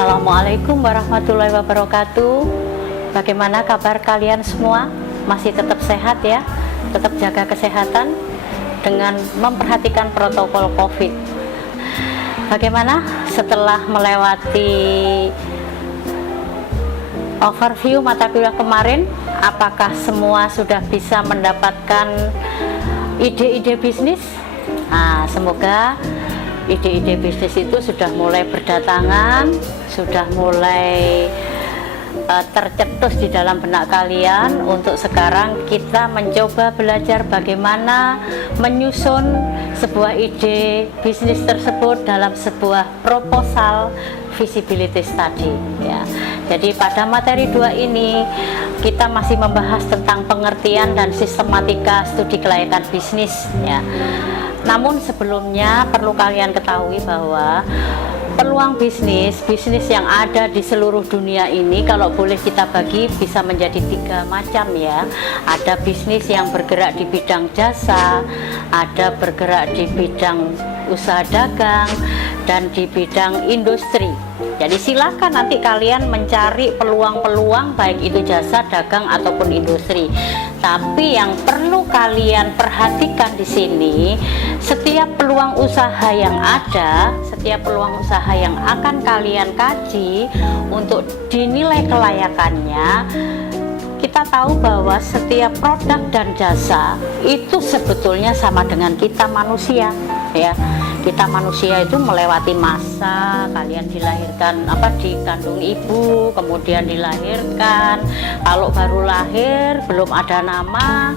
Assalamualaikum warahmatullahi wabarakatuh. Bagaimana kabar kalian semua? Masih tetap sehat ya? Tetap jaga kesehatan dengan memperhatikan protokol COVID. Bagaimana setelah melewati overview mata kuliah kemarin? Apakah semua sudah bisa mendapatkan ide-ide bisnis? Nah, semoga ide-ide bisnis itu sudah mulai berdatangan, sudah mulai tercetus di dalam benak kalian. Untuk sekarang kita mencoba belajar bagaimana menyusun sebuah ide bisnis tersebut dalam sebuah proposal feasibility study ya. Jadi pada materi 2 ini kita masih membahas tentang pengertian dan sistematika studi kelayakan bisnis ya. Namun sebelumnya perlu kalian ketahui bahwa peluang bisnis yang ada di seluruh dunia ini kalau boleh kita bagi bisa menjadi 3 macam ya. Ada bisnis yang bergerak di bidang jasa, ada bergerak di bidang usaha dagang, dan di bidang industri. Jadi silakan nanti kalian mencari peluang-peluang baik itu jasa, dagang ataupun industri. Tapi yang perlu kalian perhatikan di sini, setiap peluang usaha yang ada, setiap peluang usaha yang akan kalian kaji untuk dinilai kelayakannya, kita tahu bahwa setiap produk dan jasa itu sebetulnya sama dengan kita manusia ya. Kita manusia itu melewati masa, kalian dilahirkan di kandung ibu, kemudian dilahirkan, kalau baru lahir belum ada nama,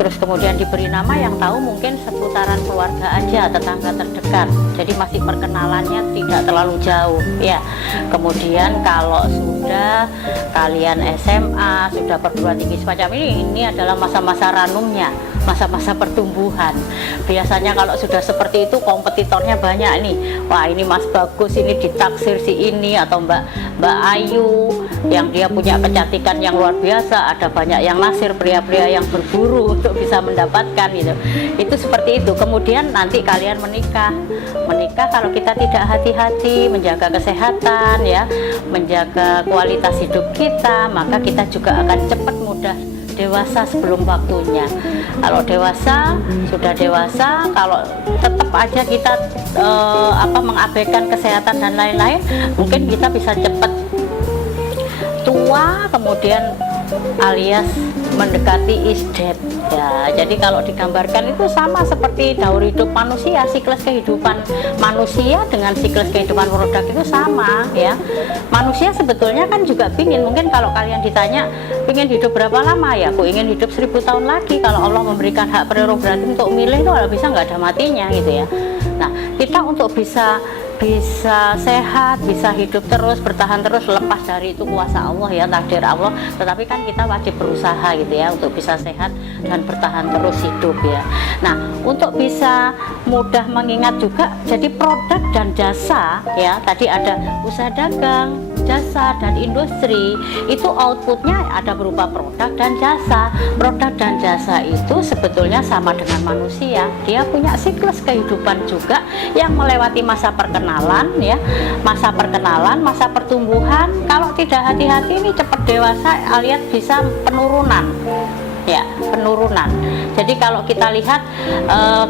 terus kemudian diberi nama, yang tahu mungkin seputaran keluarga aja, tetangga terdekat, jadi masih perkenalannya tidak terlalu jauh ya. Kemudian kalau sudah kalian SMA, sudah perguruan tinggi semacam ini adalah masa-masa ranumnya, masa-masa pertumbuhan. Biasanya kalau sudah seperti itu kompetitornya banyak nih. Wah, ini Mas Bagus ini ditaksir si ini, atau Mbak Ayu yang dia punya kecantikan yang luar biasa, ada banyak yang naksir, pria-pria yang berburu untuk bisa mendapatkan gitu. Itu seperti itu. Kemudian nanti kalian menikah kalau kita tidak hati-hati menjaga kesehatan ya, menjaga kualitas hidup kita, maka kita juga akan cepat mudah dewasa sebelum waktunya. Kalau sudah dewasa, kalau tetap aja kita mengabaikan kesehatan dan lain-lain, mungkin kita bisa cepat tua, kemudian alias mendekati is dead ya. Jadi kalau digambarkan itu sama seperti daur hidup manusia, siklus kehidupan manusia dengan siklus kehidupan produk itu sama ya. Manusia sebetulnya kan juga pingin, mungkin kalau kalian ditanya pingin hidup berapa lama ya, aku ingin hidup 1000 tahun lagi. Kalau Allah memberikan hak prerogatif untuk milih itu, kalau bisa nggak ada matinya gitu ya. Nah, kita untuk bisa sehat, bisa hidup terus, bertahan terus, lepas dari itu kuasa Allah ya, takdir Allah. Tetapi kan kita wajib berusaha gitu ya untuk bisa sehat dan bertahan terus hidup ya. Nah, untuk bisa mudah mengingat juga, jadi produk dan jasa ya, tadi ada usaha dagang, jasa, dan industri, itu outputnya ada berupa produk dan jasa. Produk dan jasa itu sebetulnya sama dengan manusia, dia punya siklus kehidupan juga yang melewati masa perkenalan ya, masa pertumbuhan. Kalau tidak hati-hati ini cepat dewasa alias bisa penurunan ya, penurunan. Jadi kalau kita lihat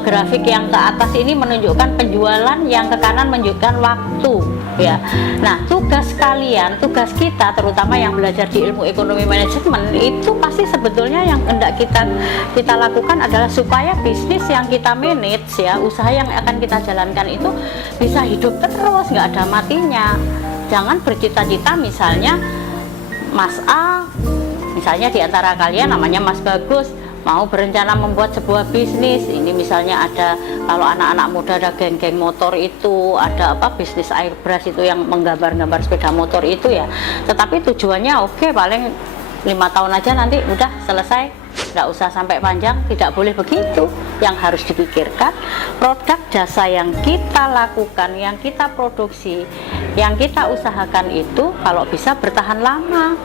grafik yang ke atas ini menunjukkan penjualan, yang ke kanan menunjukkan waktu ya. Nah, tugas kita terutama yang belajar di ilmu ekonomi manajemen itu pasti sebetulnya yang hendak kita lakukan adalah supaya bisnis yang kita manage ya, usaha yang akan kita jalankan itu bisa hidup terus, nggak ada matinya. Jangan bercita-cita misalnya Mas A, misalnya di antara kalian namanya Mas Bagus, mau berencana membuat sebuah bisnis. Ini misalnya ada, kalau anak-anak muda ada geng-geng motor itu, ada bisnis airbrush itu yang menggambar-gambar sepeda motor itu ya. Tetapi tujuannya oke, paling 5 tahun aja nanti udah selesai, nggak usah sampai panjang. Tidak boleh begitu. Yang harus dipikirkan produk jasa yang kita lakukan, yang kita produksi, yang kita usahakan itu kalau bisa bertahan lama.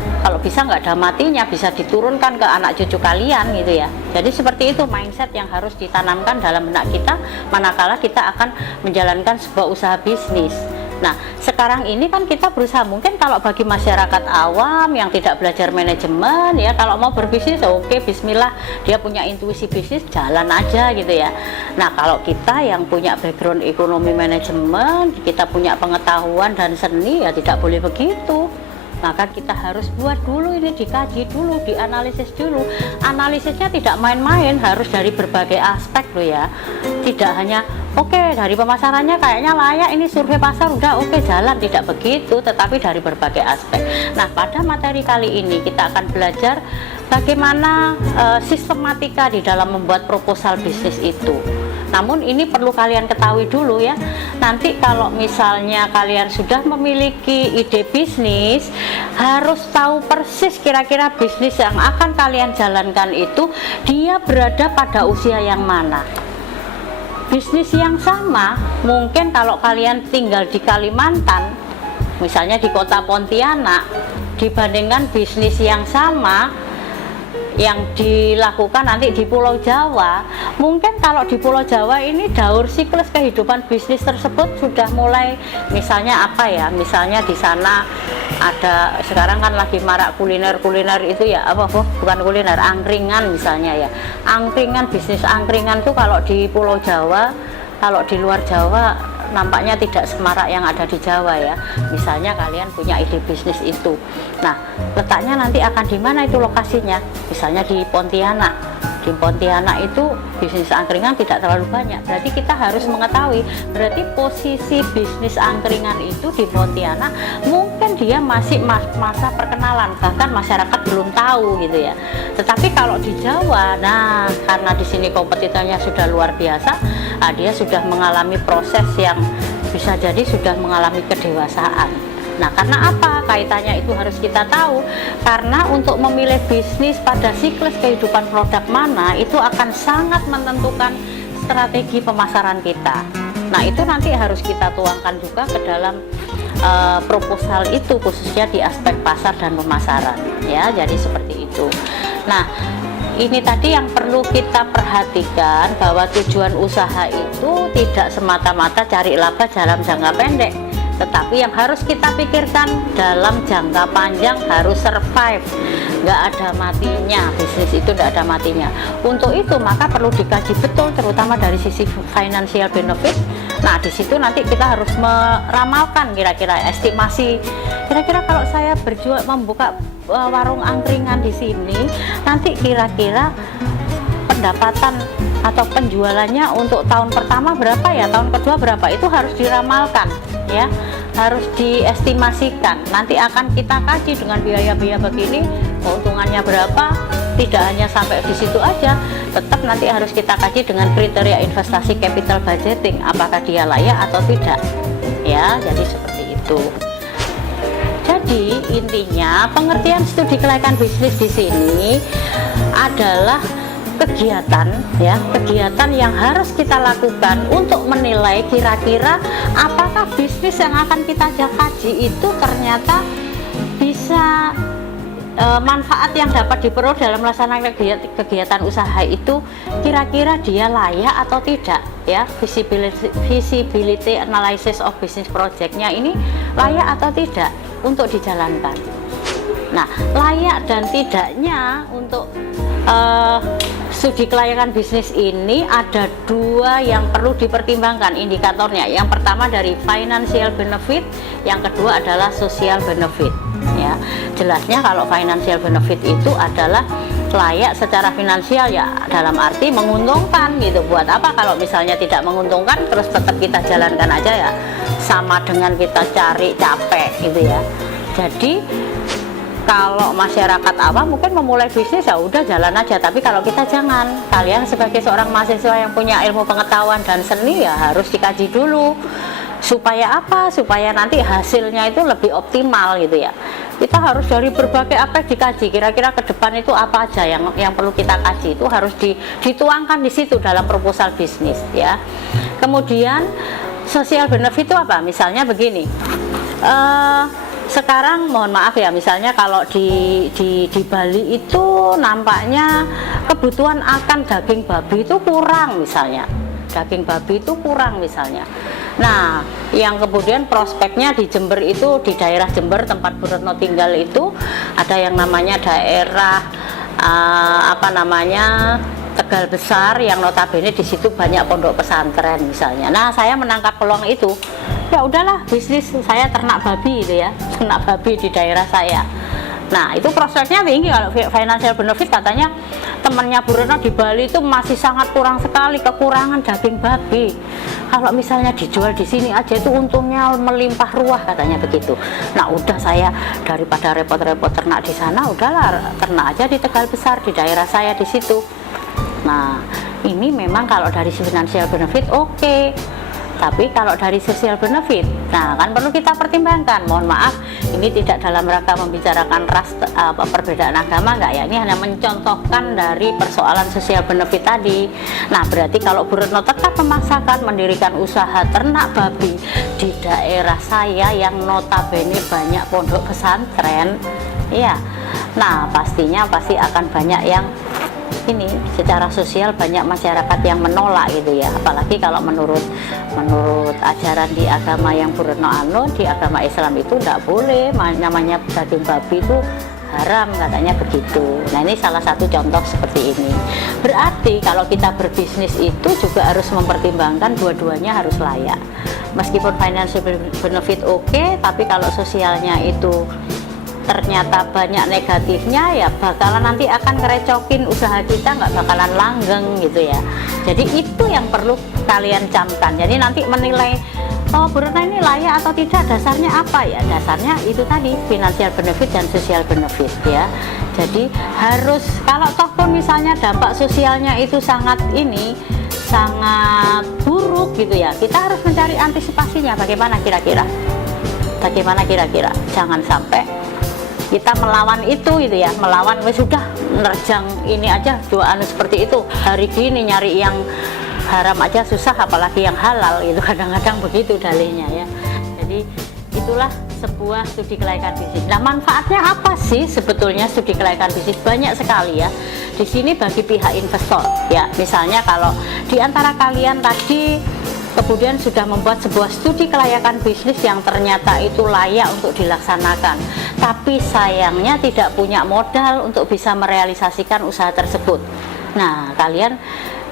Kalau bisa nggak ada matinya, bisa diturunkan ke anak cucu kalian gitu ya. Jadi seperti itu mindset yang harus ditanamkan dalam benak kita manakala kita akan menjalankan sebuah usaha bisnis. Nah, sekarang ini kan kita berusaha, mungkin kalau bagi masyarakat awam yang tidak belajar manajemen ya, kalau mau berbisnis oke, bismillah, dia punya intuisi bisnis, jalan aja gitu ya. Nah, kalau kita yang punya background ekonomi manajemen, kita punya pengetahuan dan seni ya tidak boleh begitu. Maka kita harus buat dulu, ini dikaji dulu, dianalisis dulu. Analisisnya tidak main-main, harus dari berbagai aspek loh ya. Tidak hanya oke, dari pemasarannya kayaknya layak, ini survei pasar udah oke, jalan, tidak begitu, tetapi dari berbagai aspek. Nah, pada materi kali ini kita akan belajar bagaimana sistematika di dalam membuat proposal bisnis itu. Namun ini perlu kalian ketahui dulu ya, nanti kalau misalnya kalian sudah memiliki ide bisnis, harus tahu persis kira-kira bisnis yang akan kalian jalankan itu dia berada pada usia yang mana. Bisnis yang sama, mungkin kalau kalian tinggal di Kalimantan, misalnya di kota Pontianak, dibandingkan bisnis yang sama yang dilakukan nanti di Pulau Jawa, mungkin kalau di Pulau Jawa ini daur siklus kehidupan bisnis tersebut sudah mulai, misalnya apa ya, misalnya di sana ada, sekarang kan lagi marak kuliner itu ya, bukan kuliner, angkringan misalnya ya, angkringan, bisnis angkringan tuh kalau di Pulau Jawa, kalau di luar Jawa nampaknya tidak semarak yang ada di Jawa ya. Misalnya kalian punya ide bisnis itu, nah letaknya nanti akan di mana itu lokasinya, misalnya di Pontianak. Di Pontianak itu bisnis angkringan tidak terlalu banyak, berarti kita harus mengetahui berarti posisi bisnis angkringan itu di Pontianak mungkin dia masih masa perkenalan, bahkan masyarakat belum tahu gitu ya. Tetapi kalau di Jawa, nah karena di sini kompetitornya sudah luar biasa, dia sudah mengalami proses yang bisa jadi sudah mengalami kedewasaan. Nah, karena apa kaitannya itu harus kita tahu, karena untuk memilih bisnis pada siklus kehidupan produk mana itu akan sangat menentukan strategi pemasaran kita. Nah, itu nanti harus kita tuangkan juga ke dalam proposal itu, khususnya di aspek pasar dan pemasaran ya, jadi seperti itu. Nah, ini tadi yang perlu kita perhatikan, bahwa tujuan usaha itu tidak semata-mata cari laba dalam jangka pendek, tetapi yang harus kita pikirkan dalam jangka panjang harus survive, nggak ada matinya, bisnis itu nggak ada matinya. Untuk itu maka perlu dikaji betul, terutama dari sisi financial benefit. Nah, di situ nanti kita harus meramalkan kira-kira estimasi, kira-kira kalau saya membuka warung angkringan di sini, nanti kira-kira pendapatan atau penjualannya untuk tahun pertama berapa ya, tahun kedua berapa, itu harus diramalkan ya, harus diestimasikan. Nanti akan kita kaji dengan biaya-biaya begini, keuntungannya berapa. Tidak hanya sampai di situ aja, tetap nanti harus kita kaji dengan kriteria investasi capital budgeting, apakah dia layak atau tidak ya. Jadi seperti itu. Jadi intinya pengertian studi kelayakan bisnis di sini adalah kegiatan ya, kegiatan yang harus kita lakukan untuk menilai kira-kira apakah bisnis yang akan kita kaji itu ternyata bisa manfaat yang dapat diperoleh dalam melaksanakan kegiatan usaha itu kira-kira dia layak atau tidak ya. Visibility analysis of business projectnya ini layak atau tidak untuk dijalankan. Nah, layak dan tidaknya untuk studi kelayakan bisnis ini ada dua yang perlu dipertimbangkan indikatornya. Yang pertama dari financial benefit, yang kedua adalah social benefit ya. Jelasnya kalau financial benefit itu adalah layak secara finansial ya, dalam arti menguntungkan gitu. Buat apa kalau misalnya tidak menguntungkan terus tetap kita jalankan aja ya, sama dengan kita cari capek gitu ya. Jadi kalau masyarakat awam mungkin memulai bisnis ya udah jalan aja, tapi kalau kita jangan. Kalian sebagai seorang mahasiswa yang punya ilmu pengetahuan dan seni ya harus dikaji dulu. Supaya apa? Supaya nanti hasilnya itu lebih optimal gitu ya. Kita harus dari berbagai aspek dikaji. Kira-kira ke depan itu apa aja yang perlu kita kaji, itu harus dituangkan di situ dalam proposal bisnis ya. Kemudian social benefit itu apa? Misalnya begini. Sekarang mohon maaf ya, misalnya kalau di Bali itu nampaknya kebutuhan akan daging babi itu kurang misalnya. Daging babi itu kurang misalnya. Nah, yang kemudian prospeknya di Jember itu, di daerah Jember tempat Bu Retno tinggal itu ada yang namanya daerah Tegal Besar, yang notabene di situ banyak pondok pesantren misalnya. Nah, saya menangkap peluang itu. Ya udahlah, bisnis saya ternak babi itu ya, ternak babi di daerah saya. Nah, itu prospeknya tinggi. Kalau financial benefit katanya temannya Bu Retno di Bali itu masih sangat kurang sekali, kekurangan daging babi. Kalau misalnya dijual di sini aja itu untungnya melimpah ruah katanya begitu. Nah, udah saya daripada repot-repot ternak di sana, udahlah ternak aja di Tegal Besar di daerah saya di situ. Nah, ini memang kalau dari financial benefit oke. Tapi kalau dari social benefit, nah kan perlu kita pertimbangkan. Mohon maaf, ini tidak dalam rangka membicarakan ras perbedaan agama enggak ya. Ini hanya mencontohkan dari persoalan social benefit tadi. Nah, berarti kalau Bu Retno tetap memaksakan mendirikan usaha ternak babi di daerah saya yang notabene banyak pondok pesantren, ya. Nah, pastinya pasti akan banyak yang ini secara sosial, banyak masyarakat yang menolak gitu ya. Apalagi kalau menurut ajaran di agama yang Bu Retno anut, di agama Islam itu tidak boleh namanya daging babi itu haram katanya begitu. Nah, ini salah satu contoh seperti ini. Berarti kalau kita berbisnis itu juga harus mempertimbangkan dua-duanya harus layak. Meskipun financial benefit oke, tapi kalau sosialnya itu ternyata banyak negatifnya, ya bakalan nanti akan ngerecokin usaha kita, nggak bakalan langgeng gitu ya. Jadi itu yang perlu kalian camkan. Jadi nanti menilai oh Bu Retno ini layak atau tidak, dasarnya apa ya? Dasarnya itu tadi, financial benefit dan social benefit ya. Jadi harus, kalau toh pun misalnya dampak sosialnya itu sangat buruk gitu ya, kita harus mencari antisipasinya. Bagaimana kira-kira jangan sampai kita melawan itu gitu ya, melawan sudah nerjang ini aja seperti itu. Hari gini nyari yang haram aja susah, apalagi yang halal itu kadang-kadang begitu dalihnya ya. Jadi itulah sebuah studi kelayakan bisnis. Nah, manfaatnya apa sih sebetulnya studi kelayakan bisnis? Banyak sekali ya. Di sini bagi pihak investor ya, misalnya kalau di antara kalian tadi kemudian sudah membuat sebuah studi kelayakan bisnis yang ternyata itu layak untuk dilaksanakan, tapi sayangnya tidak punya modal untuk bisa merealisasikan usaha tersebut. Nah, kalian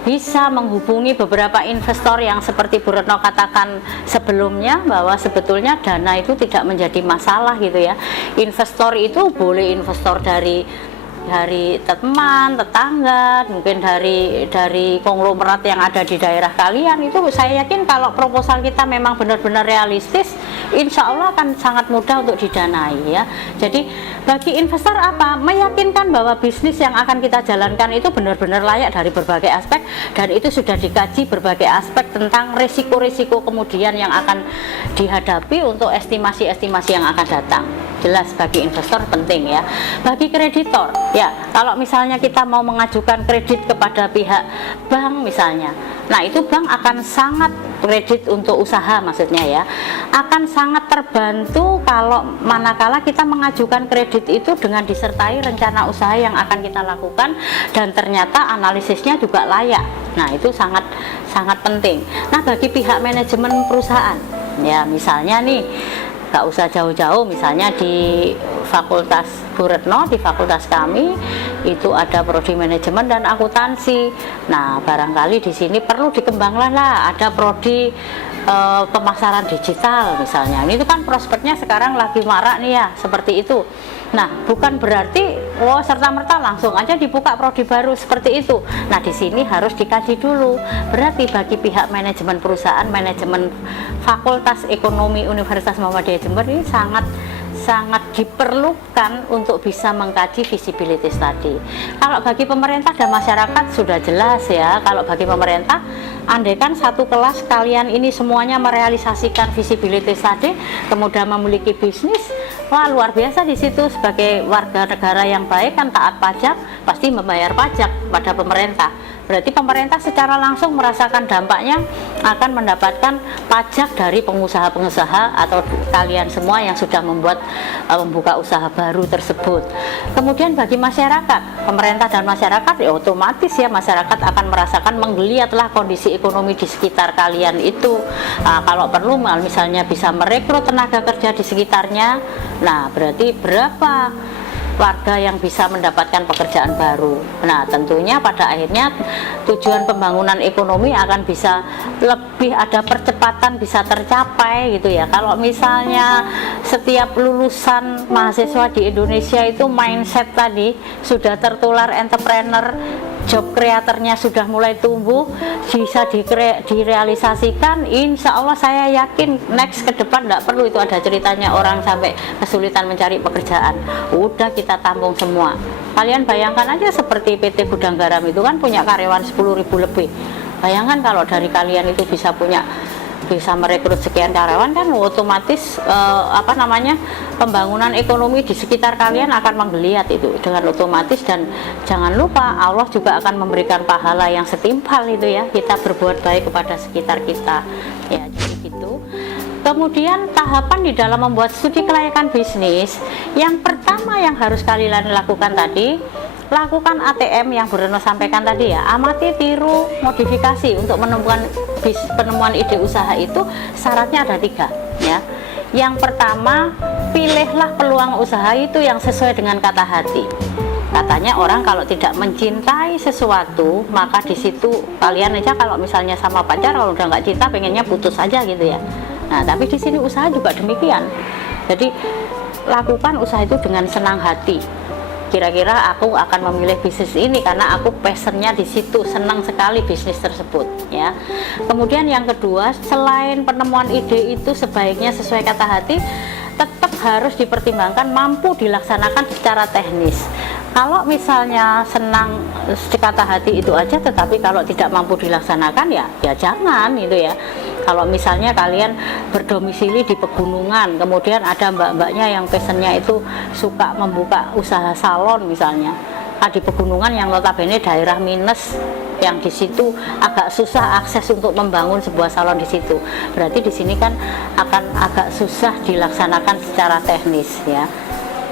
bisa menghubungi beberapa investor yang seperti Bu Retno katakan sebelumnya, bahwa sebetulnya dana itu tidak menjadi masalah gitu ya. Investor itu boleh investor dari teman, tetangga, mungkin dari konglomerat yang ada di daerah kalian. Itu saya yakin kalau proposal kita memang benar-benar realistis, insya Allah akan sangat mudah untuk didanai ya. Jadi bagi investor apa? Meyakinkan bahwa bisnis yang akan kita jalankan itu benar-benar layak dari berbagai aspek, dan itu sudah dikaji berbagai aspek tentang risiko-risiko kemudian yang akan dihadapi untuk estimasi-estimasi yang akan datang. Jelas bagi investor penting ya. Bagi kreditor ya, kalau misalnya kita mau mengajukan kredit kepada pihak bank misalnya, nah itu bank akan sangat, kredit untuk usaha maksudnya ya, akan sangat terbantu kalau manakala kita mengajukan kredit itu dengan disertai rencana usaha yang akan kita lakukan dan ternyata analisisnya juga layak. Nah, itu sangat penting. Nah, bagi pihak manajemen perusahaan ya, misalnya nih nggak usah jauh-jauh, misalnya di Fakultas Bu Retno, di fakultas kami itu ada prodi manajemen dan akuntansi. Nah, barangkali di sini perlu dikembangkan lah, ada prodi pemasaran digital misalnya. Ini itu kan prospeknya sekarang lagi marak nih ya, seperti itu. Nah, bukan berarti serta-merta langsung aja dibuka prodi baru seperti itu. Nah, di sini harus dikaji dulu. Berarti bagi pihak manajemen perusahaan, manajemen Fakultas Ekonomi Universitas Muhammadiyah Jember ini sangat diperlukan untuk bisa mengkaji visibility study. Kalau bagi pemerintah dan masyarakat sudah jelas ya. Kalau bagi pemerintah, andaikan satu kelas kalian ini semuanya merealisasikan visibility study, kemudian memiliki bisnis, wah luar biasa di situ. Sebagai warga negara yang baik kan taat pajak, pasti membayar pajak pada pemerintah. berarti pemerintah secara langsung merasakan dampaknya, akan mendapatkan pajak dari pengusaha-pengusaha atau kalian semua yang sudah membuka usaha baru tersebut. Kemudian bagi masyarakat, pemerintah dan masyarakat, ya otomatis ya masyarakat akan merasakan, menggeliatlah kondisi ekonomi di sekitar kalian itu. Kalau perlu misalnya bisa merekrut tenaga kerja di sekitarnya, nah berarti berapa warga yang bisa mendapatkan pekerjaan baru. Nah tentunya pada akhirnya tujuan pembangunan ekonomi akan bisa lebih ada percepatan, bisa tercapai gitu ya. Kalau misalnya setiap lulusan mahasiswa di Indonesia itu mindset tadi sudah tertular entrepreneur, job kreatornya sudah mulai tumbuh, bisa direalisasikan, insya Allah saya yakin next ke depan tidak perlu itu ada ceritanya orang sampai kesulitan mencari pekerjaan. Udah kita tampung semua. Kalian bayangkan aja seperti PT Gudang Garam itu kan punya karyawan 10.000 lebih. Bayangkan kalau dari kalian itu bisa merekrut sekian karyawan, kan otomatis pembangunan ekonomi di sekitar kalian akan menggeliat itu dengan otomatis. Dan jangan lupa Allah juga akan memberikan pahala yang setimpal itu ya, kita berbuat baik kepada sekitar kita ya, jadi gitu. Kemudian tahapan di dalam membuat studi kelayakan bisnis, yang pertama yang harus kalian lakukan tadi, lakukan ATM yang Bu Retno sampaikan tadi ya, amati, tiru, modifikasi untuk penemuan ide usaha itu. Syaratnya ada 3 ya. Yang pertama, pilihlah peluang usaha itu yang sesuai dengan kata hati. Katanya orang kalau tidak mencintai sesuatu, maka di situ kalian aja kalau misalnya sama pacar, kalau udah nggak cinta pengennya putus aja gitu ya. Nah tapi di sini usaha juga demikian. Jadi lakukan usaha itu dengan senang hati. Kira-kira aku akan memilih bisnis ini karena aku passionnya di situ, senang sekali bisnis tersebut ya. Kemudian yang kedua, selain penemuan ide itu sebaiknya sesuai kata hati, tetap harus dipertimbangkan mampu dilaksanakan secara teknis. Kalau misalnya senang kata hati itu aja, tetapi kalau tidak mampu dilaksanakan ya jangan gitu ya. Kalau misalnya kalian berdomisili di pegunungan, kemudian ada mbak-mbaknya yang passionnya itu suka membuka usaha salon misalnya, di pegunungan yang notabene daerah minus, yang di situ agak susah akses untuk membangun sebuah salon di situ. Berarti di sini kan akan agak susah dilaksanakan secara teknis ya.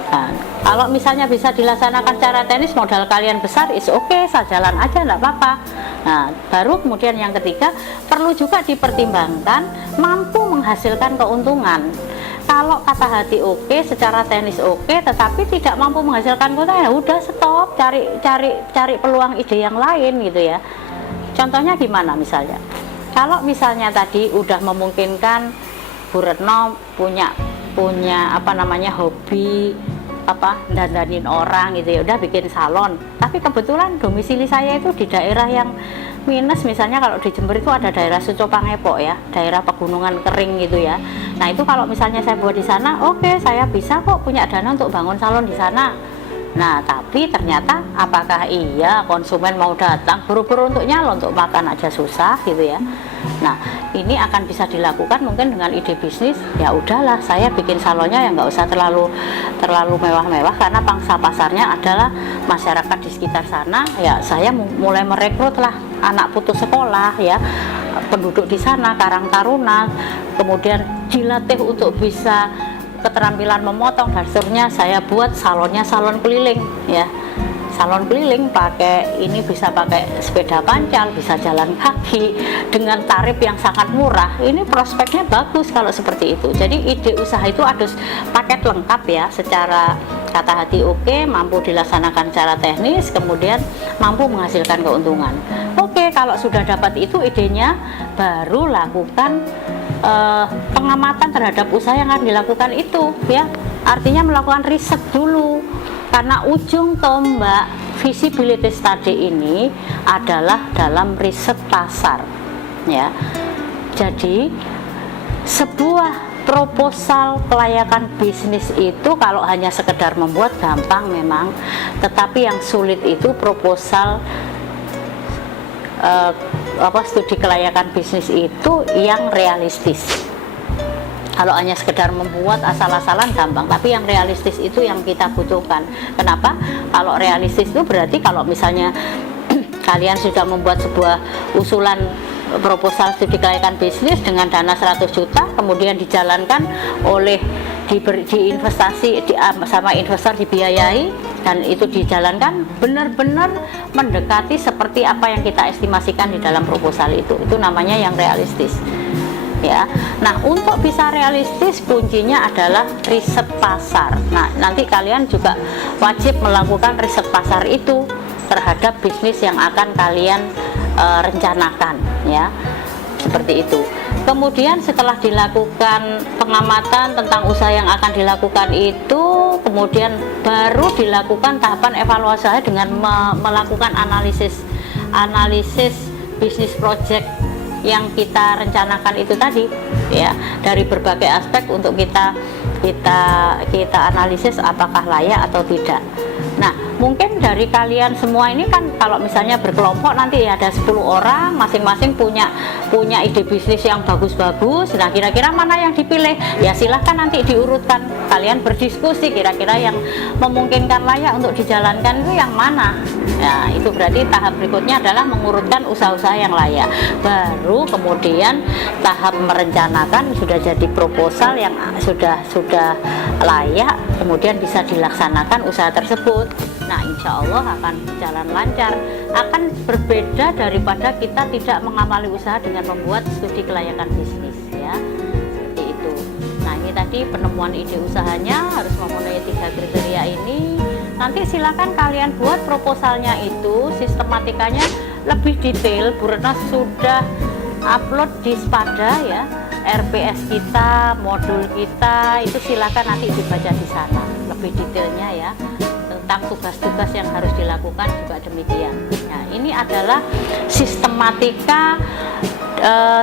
Nah, kalau misalnya bisa dilaksanakan secara teknis, modal kalian besar, is oke, jalan aja, enggak apa-apa. Nah, baru kemudian yang ketiga, perlu juga dipertimbangkan mampu menghasilkan keuntungan. Kalau kata hati oke, secara teknis oke, tetapi tidak mampu menghasilkan keuntungan, ya udah stop, cari peluang ide yang lain gitu ya. Contohnya gimana misalnya? Kalau misalnya tadi udah memungkinkan Bu Retno punya hobi dandanin orang gitu ya, udah bikin salon, tapi kebetulan domisili saya itu di daerah yang minus, misalnya kalau di Jember itu ada daerah Suco Pangepok ya, daerah pegunungan kering gitu ya. Nah itu kalau misalnya saya buat di sana, oke, saya bisa kok punya dana untuk bangun salon di sana. Nah tapi ternyata apakah iya konsumen mau datang buru-buru untuk nyalon, untuk makan aja susah gitu ya. Nah ini akan bisa dilakukan mungkin dengan ide bisnis, ya udahlah saya bikin salonnya yang nggak usah terlalu mewah-mewah, karena pangsa pasarnya adalah masyarakat di sekitar sana ya. Saya mulai merekrut lah anak putus sekolah ya, penduduk di sana, Karang Taruna, kemudian dilatih untuk bisa keterampilan memotong, dan seterusnya. Saya buat salonnya salon keliling ya, salon keliling pakai ini, bisa pakai sepeda pancal, bisa jalan kaki dengan tarif yang sangat murah. Ini prospeknya bagus kalau seperti itu. Jadi ide usaha itu harus paket lengkap ya, secara kata hati oke, mampu dilaksanakan secara teknis, kemudian mampu menghasilkan keuntungan. Oke, kalau sudah dapat itu idenya, baru lakukan pengamatan terhadap usaha yang akan dilakukan itu ya. Artinya melakukan riset dulu, karena ujung tombak visibility study ini adalah dalam riset pasar ya. Jadi sebuah proposal kelayakan bisnis itu kalau hanya sekedar membuat gampang memang, tetapi yang sulit itu proposal studi kelayakan bisnis itu yang realistis. Kalau hanya sekedar membuat asal-asalan gampang, tapi yang realistis itu yang kita butuhkan. Kenapa? Kalau realistis itu berarti kalau misalnya kalian sudah membuat sebuah usulan proposal studi kelayakan bisnis dengan dana 100 juta, kemudian dijalankan oleh diinvestasi sama investor, dibiayai, dan itu dijalankan benar-benar mendekati seperti apa yang kita estimasikan di dalam proposal itu namanya yang realistis ya. Nah, untuk bisa realistis kuncinya adalah riset pasar. Nah, nanti kalian juga wajib melakukan riset pasar itu terhadap bisnis yang akan kalian rencanakan ya, seperti itu. Kemudian setelah dilakukan pengamatan tentang usaha yang akan dilakukan itu, kemudian baru dilakukan tahapan evaluasi dengan melakukan analisis bisnis project yang kita rencanakan itu tadi ya, dari berbagai aspek untuk kita analisis apakah layak atau tidak. Nah, mungkin dari kalian semua ini kan kalau misalnya berkelompok nanti ya ada 10 orang, masing-masing punya ide bisnis yang bagus-bagus. Nah, kira-kira mana yang dipilih? Ya silahkan nanti diurutkan, kalian berdiskusi kira-kira yang memungkinkan layak untuk dijalankan itu yang mana. Nah, itu berarti tahap berikutnya adalah mengurutkan usaha-usaha yang layak. Baru kemudian tahap merencanakan sudah jadi proposal yang sudah layak, kemudian bisa dilaksanakan usaha tersebut. Nah, insya Allah akan jalan lancar, akan berbeda daripada kita tidak mengamali usaha dengan membuat studi kelayakan bisnis ya, seperti itu. Nah, ini tadi penemuan ide usahanya harus memenuhi 3 kriteria ini. Nanti silakan kalian buat proposalnya itu, sistematikanya lebih detail. Bu Retno sudah upload di Spada ya, RPS kita, modul kita, itu silakan nanti dibaca di sana lebih detailnya ya, tentang tugas-tugas yang harus dilakukan juga demikian. Nah, ini adalah sistematika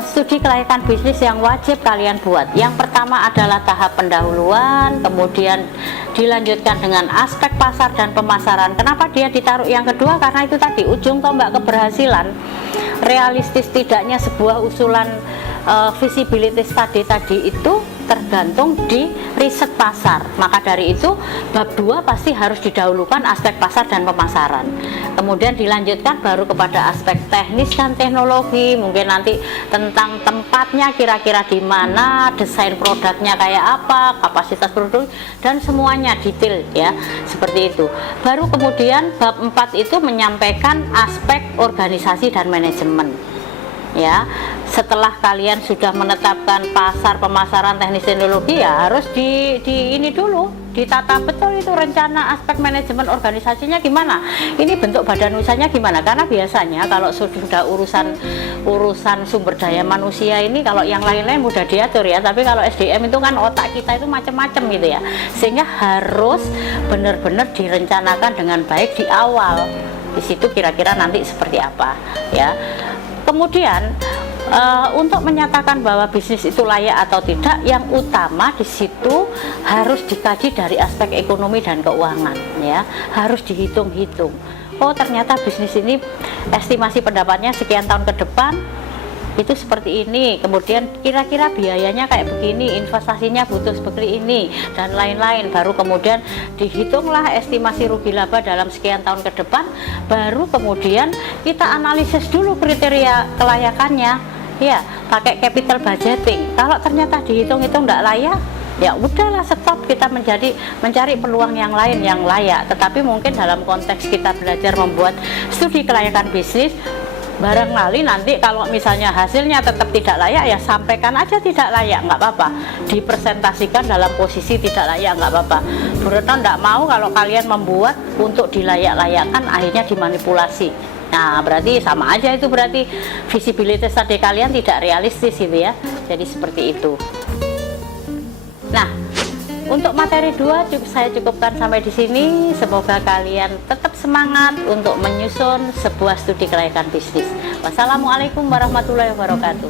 studi kelayakan bisnis yang wajib kalian buat. Yang pertama adalah tahap pendahuluan, kemudian dilanjutkan dengan aspek pasar dan pemasaran. Kenapa dia ditaruh yang kedua? Karena itu tadi ujung tombak keberhasilan, realistis tidaknya sebuah usulan visibility study tadi itu tergantung di riset pasar. Maka dari itu bab 2 pasti harus didahulukan aspek pasar dan pemasaran, kemudian dilanjutkan baru kepada aspek teknis dan teknologi, mungkin nanti tentang tempatnya kira-kira di mana, desain produknya kayak apa, kapasitas produk, dan semuanya detail ya, seperti itu. Baru kemudian bab 4 itu menyampaikan aspek organisasi dan manajemen ya. Setelah kalian sudah menetapkan pasar, pemasaran, teknis, teknologi, ya harus di ini dulu, ditata betul itu rencana aspek manajemen organisasinya gimana, ini bentuk badan usahanya gimana. Karena biasanya kalau sudah urusan sumber daya manusia ini, kalau yang lain-lain mudah diatur ya, tapi kalau SDM itu kan otak kita itu macam-macam gitu ya, sehingga harus benar-benar direncanakan dengan baik di awal. Di situ kira-kira nanti seperti apa ya. Kemudian untuk menyatakan bahwa bisnis itu layak atau tidak, yang utama di situ harus dikaji dari aspek ekonomi dan keuangan ya, harus dihitung-hitung. Oh, ternyata bisnis ini estimasi pendapatnya sekian tahun ke depan itu seperti ini, kemudian kira-kira biayanya kayak begini, investasinya butuh seperti ini, dan lain-lain. Baru kemudian dihitunglah estimasi rugi laba dalam sekian tahun ke depan, baru kemudian kita analisis dulu kriteria kelayakannya ya, pakai capital budgeting. Kalau ternyata dihitung itu enggak layak, ya udahlah stop, kita mencari peluang yang lain yang layak. Tetapi mungkin dalam konteks kita belajar membuat studi kelayakan bisnis, barangkali nanti kalau misalnya hasilnya tetap tidak layak, ya sampaikan aja tidak layak, nggak apa-apa, dipresentasikan dalam posisi tidak layak, nggak apa-apa. Bu Retno nggak mau kalau kalian membuat untuk dilayak-layakan akhirnya dimanipulasi. Nah, berarti sama aja, itu berarti visibility study kalian tidak realistis gitu ya. Jadi seperti itu. Nah, untuk materi 2 saya cukupkan sampai di sini. Semoga kalian tetap semangat untuk menyusun sebuah studi kelayakan bisnis. Wassalamualaikum warahmatullahi wabarakatuh.